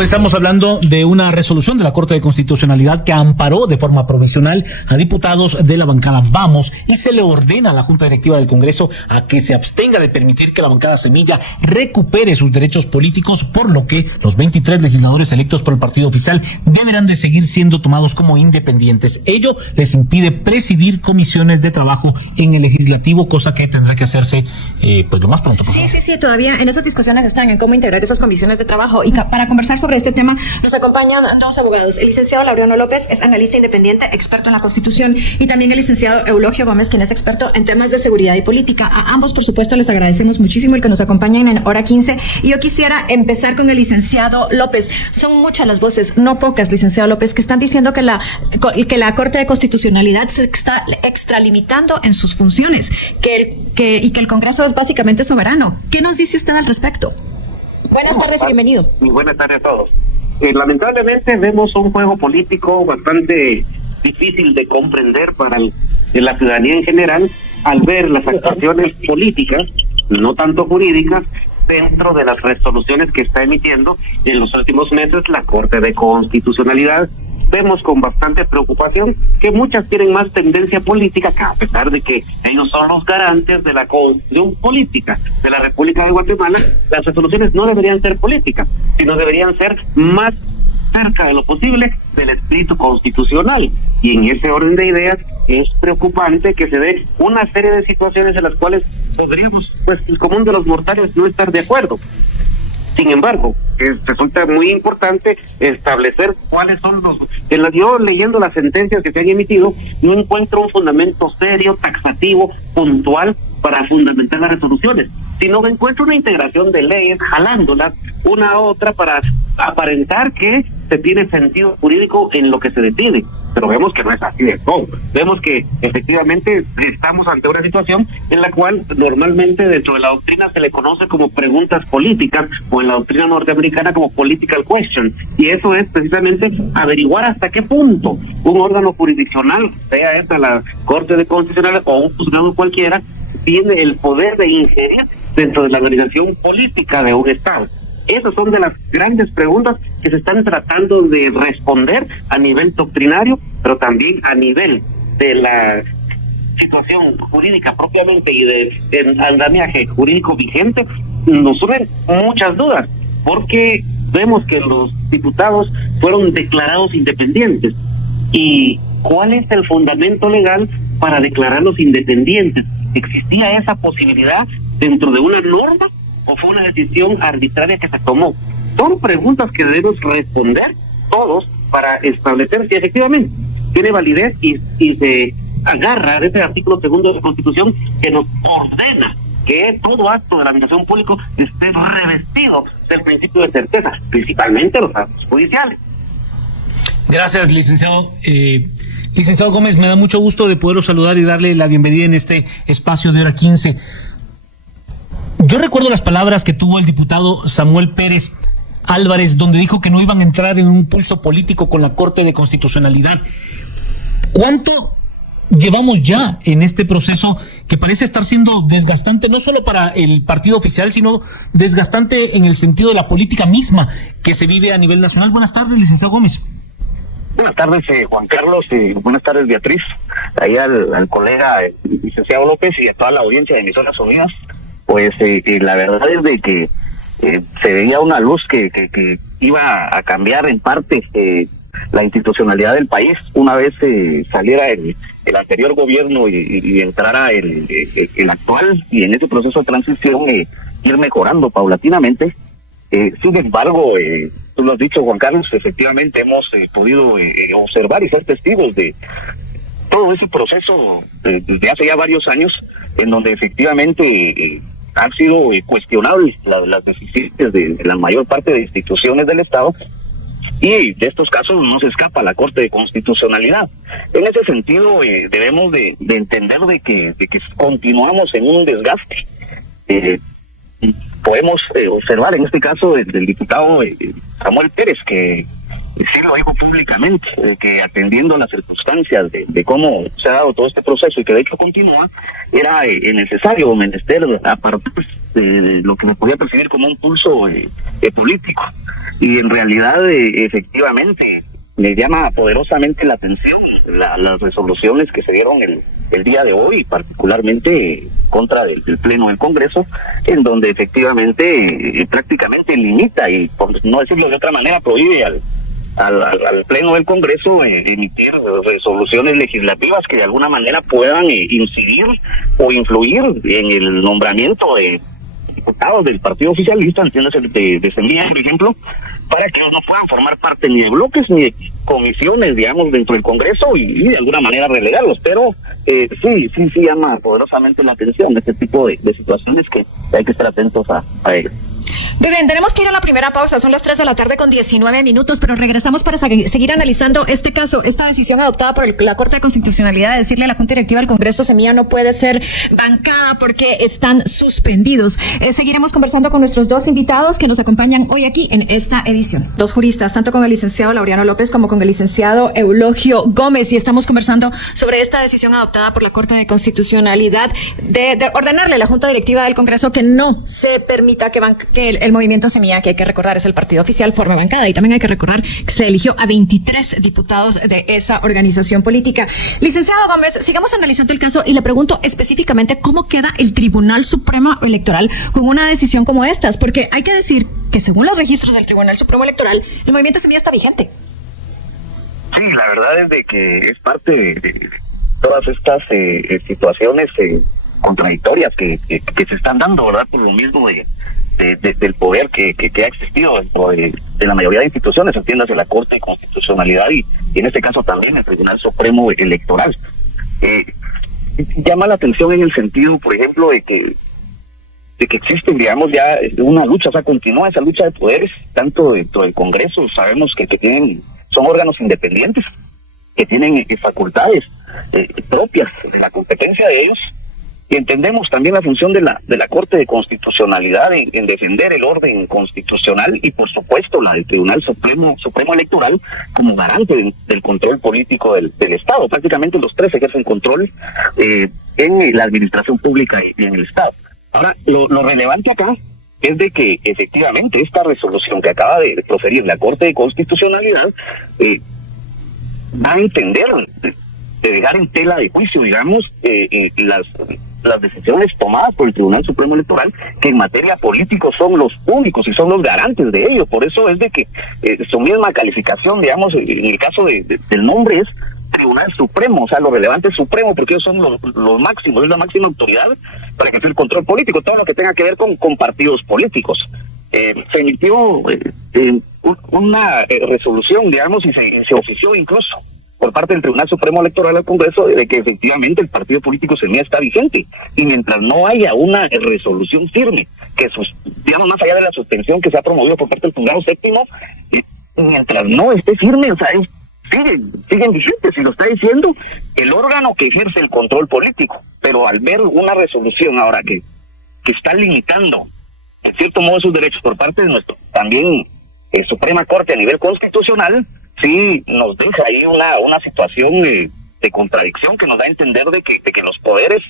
Gómez, estamos hablando de una resolución de la Corte de Constitucionalidad que amparó de forma provisional a diputados de la bancada Vamos y se le ordena a la Junta Directiva del Congreso a que se abstenga de permitir que la bancada Semilla recupere sus derechos políticos, por lo que los 23 legisladores electos por el partido oficial deberán de seguir siendo tomados como independientes. Ello les impide presidir comisiones de trabajo en el legislativo, cosa que tendrá que hacerse pues lo más pronto posible. Sí, todavía en esas discusiones están en cómo integrar esas comisiones de trabajo. Y para conversar sobre este tema nos acompañan dos abogados. El licenciado Laureano López es analista independiente, experto en la Constitución, y también el licenciado Eulogio Gómez, quien es experto en temas de seguridad y política. A ambos, por supuesto, les agradecemos muchísimo el que nos acompañen en Hora 15. Y yo quisiera empezar con el licenciado López. Son muchas las voces, no pocas, licenciado López, que están diciendo que la Corte de Constitucionalidad se está extralimitando en sus funciones, y que el Congreso es básicamente soberano. ¿Qué nos dice usted al respecto? Buenas tardes y bienvenido. Muy buenas tardes a todos. Lamentablemente vemos un juego político bastante difícil de comprender para la ciudadanía en general al ver las actuaciones políticas, no tanto jurídicas, dentro de las resoluciones que está emitiendo en los últimos meses la Corte de Constitucionalidad. Vemos con bastante preocupación que muchas tienen más tendencia política, que a pesar de que ellos son los garantes de la constitución política de la República de Guatemala, las resoluciones no deberían ser políticas, sino deberían ser más cerca de lo posible del espíritu constitucional. Y en ese orden de ideas es preocupante que se dé una serie de situaciones en las cuales podríamos, pues, el común de los mortales no estar de acuerdo. Sin embargo, resulta muy importante establecer cuáles son yo leyendo las sentencias que se han emitido, no encuentro un fundamento serio, taxativo, puntual para fundamentar las resoluciones, sino que encuentro una integración de leyes, jalándolas una a otra para aparentar que se tiene sentido jurídico en lo que se decide. Pero vemos que no es así de todo. Vemos que efectivamente estamos ante una situación en la cual normalmente dentro de la doctrina se le conoce como preguntas políticas, o en la doctrina norteamericana como political question, y eso es precisamente averiguar hasta qué punto un órgano jurisdiccional, sea esta la Corte de Constitucionalidad o un juzgado cualquiera, tiene el poder de ingerir dentro de la organización política de un Estado. Esas son de las grandes preguntas que se están tratando de responder a nivel doctrinario, pero también a nivel de la situación jurídica propiamente y del andamiaje jurídico vigente. Nos surgen muchas dudas, porque vemos que los diputados fueron declarados independientes. ¿Y cuál es el fundamento legal para declararlos independientes? ¿Existía esa posibilidad dentro de una norma o fue una decisión arbitraria que se tomó? Son preguntas que debemos responder todos para establecer si efectivamente tiene validez y se agarra de ese artículo 2 de la Constitución que nos ordena que todo acto de la administración pública esté revestido del principio de certeza, principalmente los actos judiciales. Gracias, licenciado. Licenciado Gómez, me da mucho gusto de poderlo saludar y darle la bienvenida en este espacio de Hora 15. Yo recuerdo las palabras que tuvo el diputado Samuel Pérez Álvarez, donde dijo que no iban a entrar en un pulso político con la Corte de Constitucionalidad. ¿Cuánto llevamos ya en este proceso que parece estar siendo desgastante, no solo para el partido oficial, sino desgastante en el sentido de la política misma que se vive a nivel nacional? Buenas tardes, licenciado Gómez. Buenas tardes, Juan Carlos, y buenas tardes, Beatriz, ahí al colega licenciado López y a toda la audiencia de Emisoras Unidas. Pues la verdad es de que se veía una luz que iba a cambiar en parte la institucionalidad del país una vez saliera el anterior gobierno y entrara el actual, y en ese proceso de transición ir mejorando paulatinamente. Sin embargo, tú lo has dicho, Juan Carlos, efectivamente hemos podido observar y ser testigos de todo ese proceso desde hace ya varios años, en donde efectivamente han sido cuestionables las decisiones de la mayor parte de instituciones del Estado, y de estos casos no se escapa la Corte de Constitucionalidad. En ese sentido, debemos de entender de que continuamos en un desgaste. Podemos observar en este caso del diputado Samuel Pérez, que sí lo dijo públicamente, que atendiendo las circunstancias de cómo se ha dado todo este proceso y que de hecho continúa, era necesario o menester apartar de lo que me podía percibir como un pulso político. y en realidad efectivamente me llama poderosamente la atención las resoluciones que se dieron el día de hoy, particularmente contra del Pleno del Congreso, en donde efectivamente prácticamente limita y, por no decirlo de otra manera, prohíbe al Pleno del Congreso emitir resoluciones legislativas que de alguna manera puedan incidir o influir en el nombramiento de diputados del partido oficialista, entiéndase de Semilla, por ejemplo, para que ellos no puedan formar parte ni de bloques ni de comisiones, digamos, dentro del Congreso y de alguna manera relegarlos. Pero sí llama poderosamente la atención este tipo de situaciones que hay que estar atentos a ellos. Bien, tenemos que ir a la primera pausa, son las 3:19 p.m, pero regresamos para seguir analizando este caso, esta decisión adoptada por la Corte de Constitucionalidad de decirle a la Junta Directiva del Congreso Semilla no puede ser bancada porque están suspendidos. Seguiremos conversando con nuestros dos invitados que nos acompañan hoy aquí en esta edición. Dos juristas, tanto con el licenciado Laureano López como con el licenciado Eulogio Gómez, y estamos conversando sobre esta decisión adoptada por la Corte de Constitucionalidad de ordenarle a la Junta Directiva del Congreso que no se permita que el movimiento Semilla, que hay que recordar es el partido oficial, forma bancada, y también hay que recordar que se eligió a 23 diputados de esa organización política. Licenciado Gómez, sigamos analizando el caso y le pregunto específicamente cómo queda el Tribunal Supremo Electoral con una decisión como estas, porque hay que decir que según los registros del Tribunal Supremo Electoral, el movimiento Semilla está vigente. Sí, la verdad es de que es parte de todas estas situaciones contradictorias que se están dando, ¿verdad? Por lo mismo del poder que ha existido dentro de la mayoría de instituciones, entiéndase la Corte de Constitucionalidad y en este caso también el Tribunal Supremo Electoral. Llama la atención en el sentido, por ejemplo, de que existe, digamos, ya una lucha, o sea, continúa esa lucha de poderes, tanto dentro del Congreso, sabemos que son órganos independientes, que tienen facultades propias de la competencia de ellos. Y entendemos también la función de la Corte de Constitucionalidad en defender el orden constitucional y, por supuesto, la del Tribunal Supremo Electoral como garante del control político del Estado. Prácticamente los tres ejercen control en la administración pública y en el Estado. Ahora, lo relevante acá es de que efectivamente esta resolución que acaba de proferir la Corte de Constitucionalidad va a entender de dejar en tela de juicio, digamos, las decisiones tomadas por el Tribunal Supremo Electoral, que en materia política son los únicos y son los garantes de ello. Por eso es de que su misma calificación, digamos, en el caso del nombre es Tribunal Supremo, o sea, lo relevante es supremo, porque ellos son los máximos, es la máxima autoridad para ejercer el control político, todo lo que tenga que ver con partidos políticos. Se emitió una resolución, digamos, y se ofició incluso por parte del Tribunal Supremo Electoral al Congreso de que efectivamente el partido político Semilla está vigente, y mientras no haya una resolución firme que digamos, más allá de la suspensión que se ha promovido por parte del Juzgado Séptimo, mientras no esté firme, o sea, siguen vigentes, y lo está diciendo el órgano que ejerce el control político. Pero al ver una resolución ahora que está limitando en cierto modo sus derechos por parte de nuestro también Suprema Corte a nivel constitucional, sí nos deja ahí una situación de contradicción que nos da a entender de que los poderes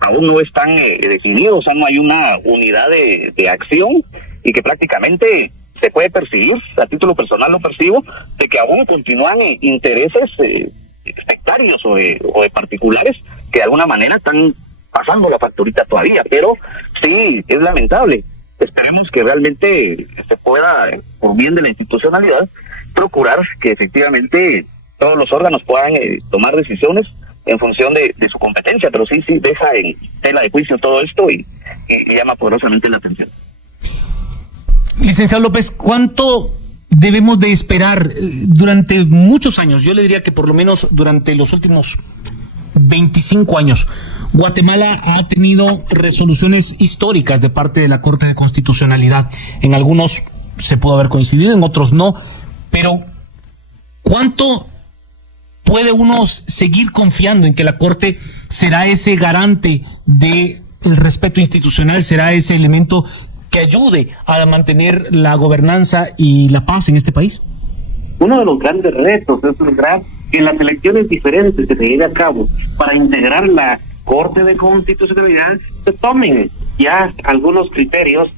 aún no están definidos, o sea, no hay una unidad de acción, y que prácticamente se puede percibir, a título personal lo percibo, de que aún continúan intereses sectarios o de particulares que de alguna manera están pasando la facturita todavía. Pero sí, es lamentable. Esperemos que realmente se pueda, por bien de la institucionalidad, procurar que efectivamente todos los órganos puedan tomar decisiones en función de su competencia, pero sí deja en tela de juicio todo esto y llama poderosamente la atención. Licenciado López, ¿cuánto debemos de esperar durante muchos años? Yo le diría que por lo menos durante los últimos 25 años. Guatemala ha tenido resoluciones históricas de parte de la Corte de Constitucionalidad. En algunos se pudo haber coincidido, en otros no. Pero, ¿cuánto puede uno seguir confiando en que la Corte será ese garante del respeto institucional, será ese elemento que ayude a mantener la gobernanza y la paz en este país? Uno de los grandes retos es lograr que en las elecciones diferentes que se lleve a cabo para integrar la Corte de Constitucionalidad se tomen ya algunos criterios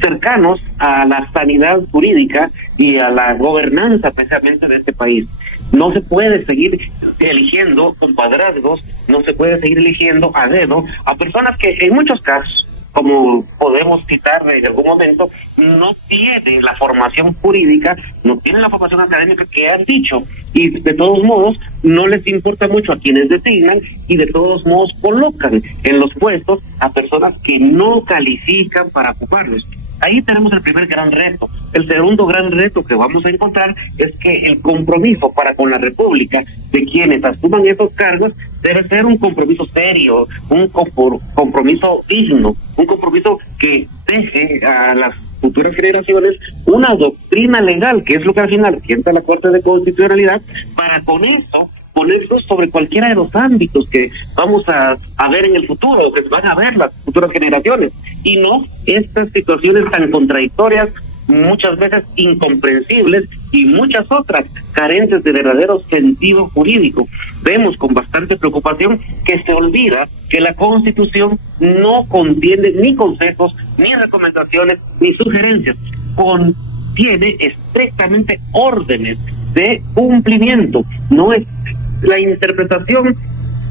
cercanos a la sanidad jurídica y a la gobernanza precisamente de este país. No se puede seguir eligiendo compadrazgos, no se puede seguir eligiendo a dedo a personas que en muchos casos, como podemos citar en algún momento, no tienen la formación jurídica, no tienen la formación académica que han dicho, y de todos modos no les importa mucho a quienes designan, y de todos modos colocan en los puestos a personas que no califican para ocuparlos. Ahí tenemos el primer gran reto. El segundo gran reto que vamos a encontrar es que el compromiso para con la República de quienes asuman esos cargos debe ser un compromiso serio, un compromiso digno, un compromiso que deje a las futuras generaciones una doctrina legal, que es lo que al final sienta la Corte de Constitucionalidad, para con eso ponerlos sobre cualquiera de los ámbitos que vamos a ver en el futuro, o que van a ver las futuras generaciones, y no estas situaciones tan contradictorias, muchas veces incomprensibles, y muchas otras carentes de verdadero sentido jurídico. Vemos con bastante preocupación que se olvida que la Constitución no contiene ni consejos, ni recomendaciones, ni sugerencias, contiene estrictamente órdenes de cumplimiento. No es la interpretación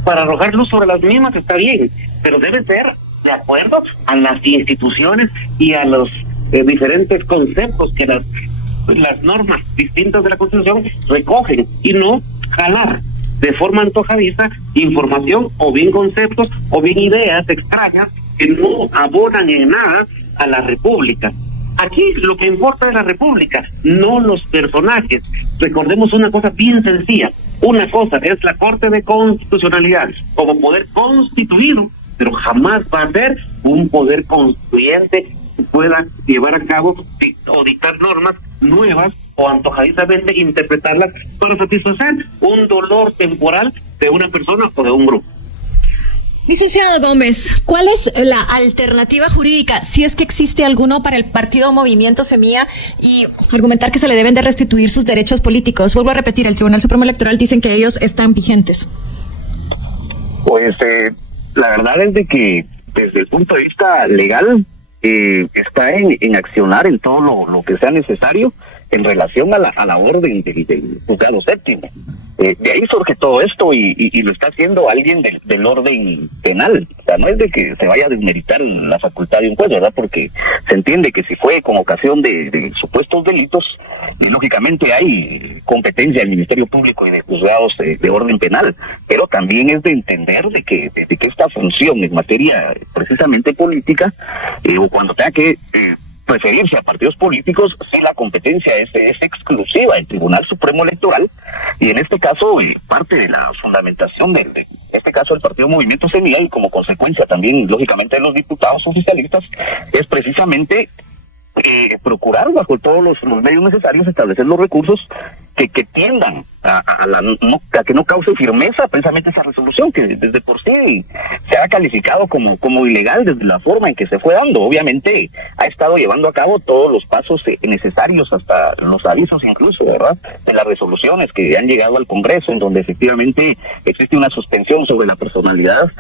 para arrojar luz sobre las mismas, está bien, pero debe ser de acuerdo a las instituciones y a los diferentes conceptos que las normas distintas de la Constitución recogen, y no jalar de forma antojadiza información o bien conceptos o bien ideas extrañas que no abonan en nada a la República. Aquí lo que importa es la República, no los personajes. Recordemos una cosa bien sencilla. Una cosa es la Corte de Constitucionalidad como poder constituido, pero jamás va a ser un poder constituyente que pueda llevar a cabo o dictar normas nuevas o antojadizamente interpretarlas para satisfacer un dolor temporal de una persona o de un grupo. Licenciado Gómez, ¿cuál es la alternativa jurídica, si es que existe alguno, para el partido Movimiento Semilla y argumentar que se le deben de restituir sus derechos políticos? Vuelvo a repetir, el Tribunal Supremo Electoral dicen que ellos están vigentes. Pues la verdad es de que desde el punto de vista legal está en accionar en todo lo que sea necesario en relación a la orden del juzgado séptimo. De ahí surge todo esto y lo está haciendo alguien del orden penal. O sea, no es de que se vaya a desmeritar la facultad de un juez, ¿verdad? Porque se entiende que si fue con ocasión de supuestos delitos, y lógicamente hay competencia del Ministerio Público y de juzgados de orden penal, pero también es de entender de que esta función en materia precisamente política, o cuando tenga que referirse a partidos políticos, si la competencia es exclusiva del Tribunal Supremo Electoral, y en este caso parte de la fundamentación de este caso del partido Movimiento Semilla, y como consecuencia también lógicamente de los diputados oficialistas, es precisamente procurar bajo todos los medios necesarios establecer los recursos que tiendan a que no cause firmeza precisamente esa resolución, que desde por sí se ha calificado como ilegal desde la forma en que se fue dando. Obviamente ha estado llevando a cabo todos los pasos necesarios, hasta los avisos incluso, ¿verdad?, de las resoluciones que han llegado al Congreso, en donde efectivamente existe una suspensión sobre la personalidad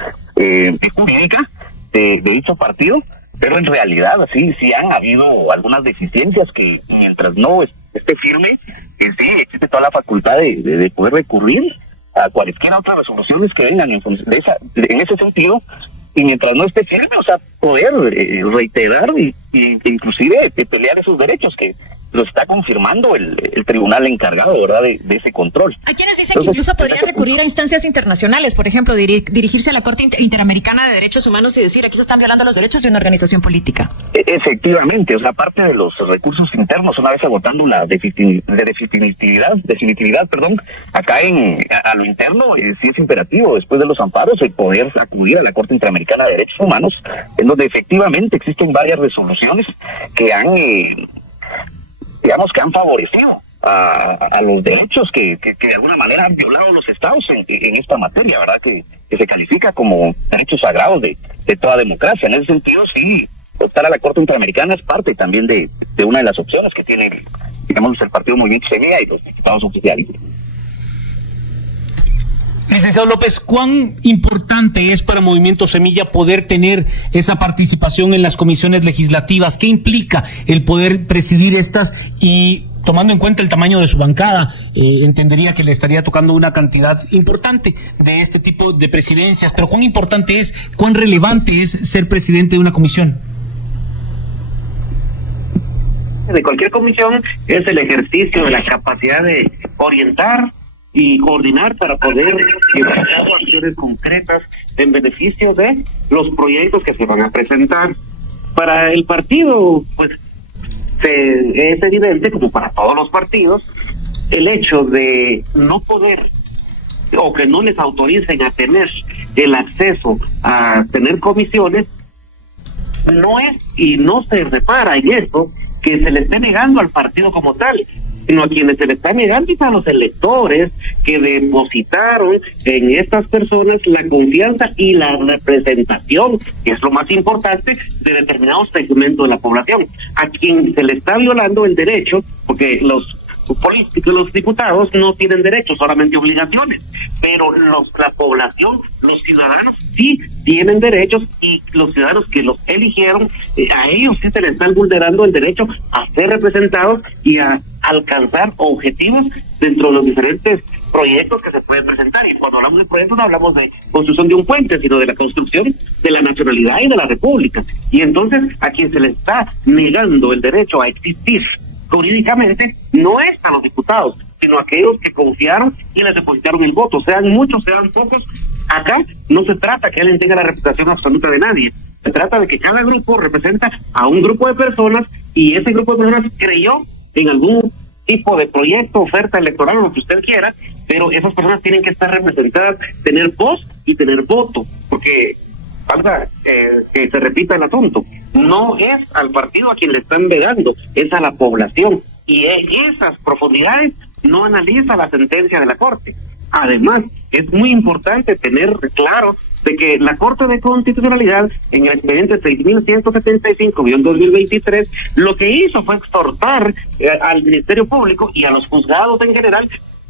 jurídica de dicho partido. Pero en realidad sí han habido algunas deficiencias que mientras no esté firme, sí existe toda la facultad de poder recurrir a cualesquiera otras resoluciones que vengan en ese sentido, y mientras no esté firme, o sea, poder reiterar y inclusive pelear esos derechos que lo está confirmando el tribunal encargado, ¿verdad?, de ese control. Hay quienes dicen que incluso podrían recurrir a instancias internacionales, por ejemplo, dirigirse a la Corte Interamericana de Derechos Humanos y decir, aquí se están violando los derechos de una organización política. Efectivamente, o sea, aparte de los recursos internos, una vez agotando la definitividad, acá a lo interno sí es imperativo, después de los amparos, el poder acudir a la Corte Interamericana de Derechos Humanos, en donde efectivamente existen varias resoluciones que han han favorecido a los derechos que de alguna manera han violado los estados en esta materia, ¿verdad?, que se califica como derechos sagrados de toda democracia. En ese sentido, sí, optar a la Corte Interamericana es parte también de una de las opciones que tiene, digamos, el Partido Movimiento Semilla y los diputados oficiales. Licenciado López, ¿cuán importante es para Movimiento Semilla poder tener esa participación en las comisiones legislativas? ¿Qué implica el poder presidir estas? Y tomando en cuenta el tamaño de su bancada, entendería que le estaría tocando una cantidad importante de este tipo de presidencias, pero ¿cuán importante es, cuán relevante es ser presidente de una comisión? De cualquier comisión es el ejercicio de la capacidad de orientar y coordinar para poder llevar a cabo acciones concretas en beneficio de los proyectos que se van a presentar. Para el partido, pues es evidente, como para todos los partidos, el hecho de no poder o que no les autoricen a tener el acceso a tener comisiones no es, y no se repara en esto, que se le esté negando al partido como tal, sino a quienes se le está negando es a los electores que depositaron en estas personas la confianza y la representación, que es lo más importante, de determinados segmentos de la población, a quien se le está violando el derecho, porque los políticos, los diputados no tienen derechos, solamente obligaciones, pero la población, los ciudadanos sí tienen derechos, y los ciudadanos que los eligieron, a ellos sí se les están vulnerando el derecho a ser representados y a alcanzar objetivos dentro de los diferentes proyectos que se pueden presentar. Y cuando hablamos de proyectos no hablamos de construcción de un puente, sino de la construcción de la nacionalidad y de la república. Y entonces a quien se le está negando el derecho a existir jurídicamente no es a los diputados, sino a aquellos que confiaron y les depositaron el voto, sean muchos, sean pocos. Acá no se trata que alguien tenga la representación absoluta de nadie, se trata de que cada grupo representa a un grupo de personas, y ese grupo de personas creyó en algún tipo de proyecto, oferta electoral, o lo que usted quiera, pero esas personas tienen que estar representadas, tener voz y tener voto, porque falta que se repita el asunto. No es al partido a quien le están vedando, es a la población. Y en esas profundidades no analiza la sentencia de la Corte. Además, es muy importante tener claro de que la Corte de Constitucionalidad, en el expediente 6175-2023, lo que hizo fue exhortar al Ministerio Público y a los juzgados en general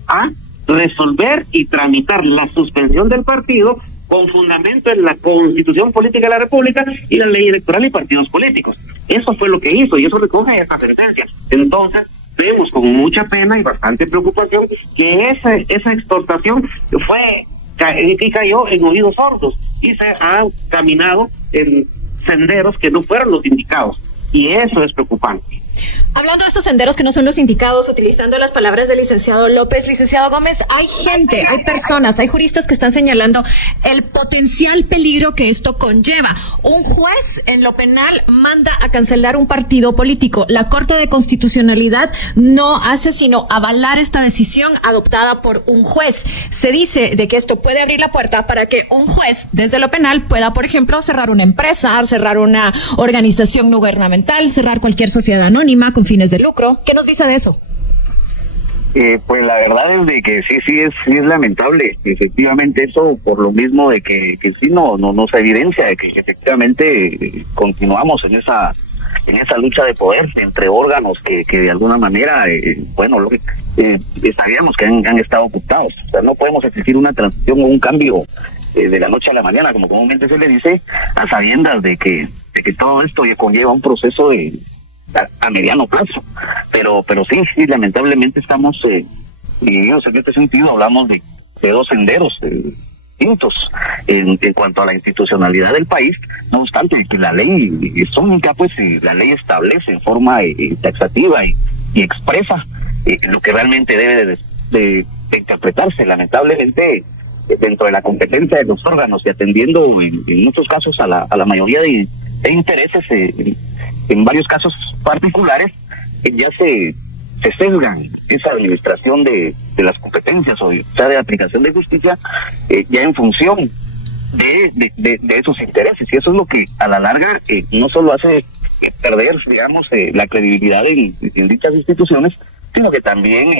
a resolver y tramitar la suspensión del partido con fundamento en la Constitución Política de la República y la Ley Electoral y partidos políticos. Eso fue lo que hizo, y eso recoge esa sentencia. Entonces, vemos con mucha pena y bastante preocupación que esa exhortación cayó en oídos sordos y se ha caminado en senderos que no fueron los indicados, y eso es preocupante. Hablando de estos senderos que no son los indicados, utilizando las palabras del licenciado López, licenciado Gómez, hay gente, hay personas, hay juristas que están señalando el potencial peligro que esto conlleva. Un juez en lo penal manda a cancelar un partido político. La Corte de Constitucionalidad no hace sino avalar esta decisión adoptada por un juez. Se dice de que esto puede abrir la puerta para que un juez desde lo penal pueda, por ejemplo, cerrar una empresa, cerrar una organización no gubernamental, cerrar cualquier sociedad anónima con fines de lucro. ¿Qué nos dice de eso? Pues la verdad es de que sí es lamentable, efectivamente, eso, por lo mismo de que sí no se evidencia de que efectivamente continuamos en esa lucha de poder entre órganos que de alguna manera, sabíamos que han estado ocultados. O sea, no podemos exigir una transición o un cambio de la noche a la mañana, como comúnmente se le dice, a sabiendas de que todo esto conlleva un proceso a mediano plazo, pero sí, lamentablemente estamos divididos en este sentido. Hablamos de dos senderos distintos en cuanto a la institucionalidad del país, no obstante que la ley es única, pues la ley establece en forma taxativa y expresa lo que realmente debe de interpretarse. Lamentablemente, dentro de la competencia de los órganos y atendiendo en muchos casos a la mayoría de intereses, en varios casos particulares, ya se sesgan esa administración de las competencias, o sea, de aplicación de justicia, ya en función de esos intereses, y eso es lo que a la larga no solo hace perder, digamos, la credibilidad en dichas instituciones, sino que también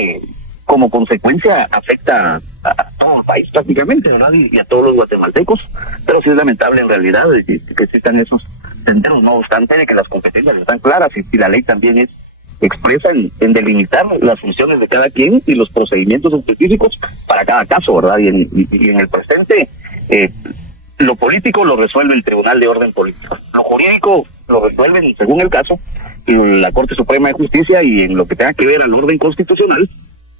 como consecuencia afecta a todo el país prácticamente, ¿verdad? Y a todos los guatemaltecos. Pero sí es lamentable en realidad que existan esos senderos, no obstante de que las competencias están claras y la ley también es expresa en delimitar las funciones de cada quien y los procedimientos específicos para cada caso, ¿verdad? Y en el presente, lo político lo resuelve el Tribunal de Orden Político, lo jurídico lo resuelven, según el caso, la Corte Suprema de Justicia, y en lo que tenga que ver al orden constitucional,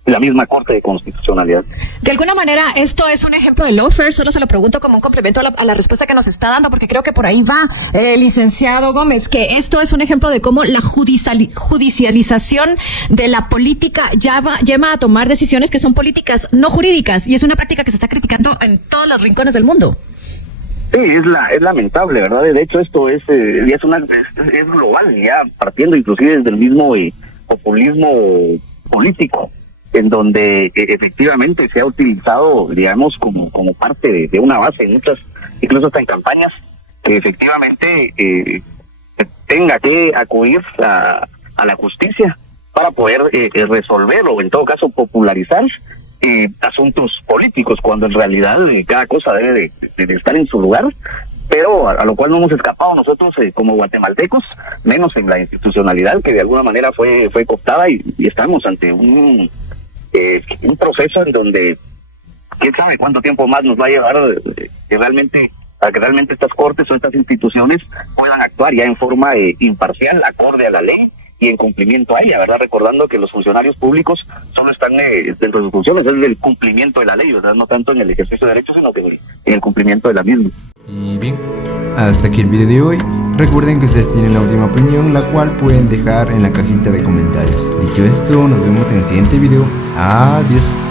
la misma Corte de Constitucionalidad. De alguna manera, esto es un ejemplo de lawfare. Solo se lo pregunto como un complemento a la respuesta que nos está dando, porque creo que por ahí va, licenciado Gómez, que esto es un ejemplo de cómo la judicialización de la política lleva a tomar decisiones que son políticas no jurídicas, y es una práctica que se está criticando en todos los rincones del mundo. Sí, es lamentable, ¿verdad? De hecho, esto es global, ya partiendo inclusive desde el mismo populismo político, en donde efectivamente se ha utilizado, digamos, como parte de una base en muchas, incluso hasta en campañas, que efectivamente tenga que acudir a la justicia para poder resolver, o en todo caso popularizar asuntos políticos, cuando en realidad cada cosa debe de estar en su lugar, pero a lo cual no hemos escapado nosotros como guatemaltecos, menos en la institucionalidad que de alguna manera fue cooptada, y estamos ante un proceso en donde quién sabe cuánto tiempo más nos va a llevar a que realmente estas cortes o estas instituciones puedan actuar ya en forma imparcial, acorde a la ley y en cumplimiento a ella, ¿verdad? Recordando que los funcionarios públicos solo están dentro de sus funciones, es el cumplimiento de la ley, ¿verdad? No tanto en el ejercicio de derechos, sino que en el cumplimiento de la misma. Y bien, hasta aquí el video de hoy. Recuerden que ustedes tienen la última opinión, la cual pueden dejar en la cajita de comentarios. Dicho esto, nos vemos en el siguiente video. Adiós.